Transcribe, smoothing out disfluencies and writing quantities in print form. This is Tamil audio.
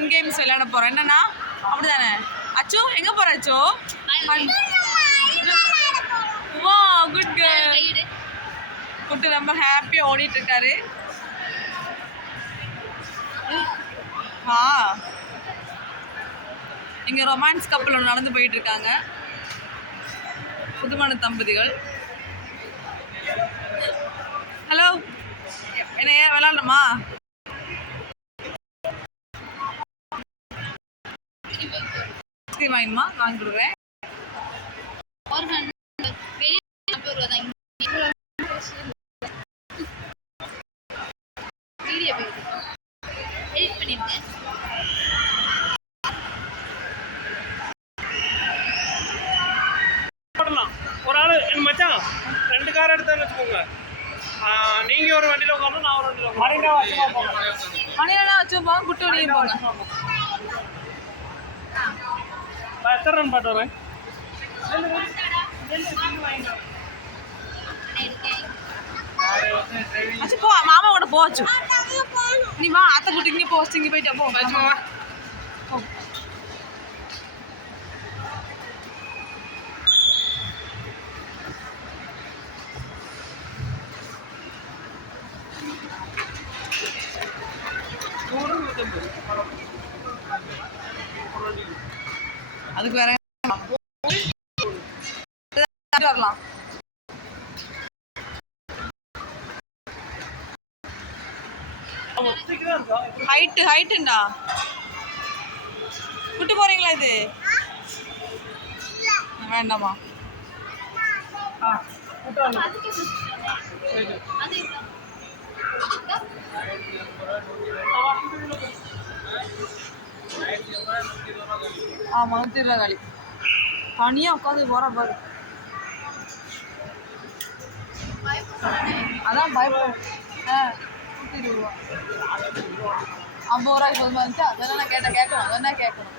ஃபன் கேம்ஸ் விளையாட போகிறோம். என்னன்னா அப்படிதானே அச்சோ? எங்கே போகிற அச்சோ? வா குட் கேர்ள். குட்டு ரொம்ப ஹாப்பியாக ஓடிட்டு இருக்காரு. வா, இங்கே ரொமான்ஸ் கப்பல் ஒன்று நடந்து போயிட்டு இருக்காங்க, புதுமண தம்பதிகள். ஹலோ, என்ன ஏன் விளாட்ணுமா? ஐஸ்கிரீம் வாங்கினுமா? வாங்கி கொடுக்குறேன். ஒரு ஆள் மச்சான் 2 கார் எடுத்தான்னு வச்சுக்கோங்க. நீங்கள் ஒரு வண்டியில் உட்காந்து, நான் ஒரு வண்டியில் உட்காந்து. மணினா வச்சுப்போம், குட்டு வண்டியும் போங்க. எத்தனை ரன் பாட்டு வரேன்? அச்சு போ, மாமா கூட போச்சு. நீ வா, அத்தை குட்டி இங்கே போச்சு, இங்கே போயிட்டு போ. அதுக்கு வேற வரலாம். ஹைட்டுண்டா. கூட்டு போறீங்களா? இது வேண்டாமா? ஆமா, 120 ரூபா காலி. தனியா உட்காந்து போற பாரு. அதான் பயப்பட 120 ரூபா 50 ரூபாய்க்கு போதுமா இருந்துச்சு. அதெல்லாம் நான் கேட்கணும்.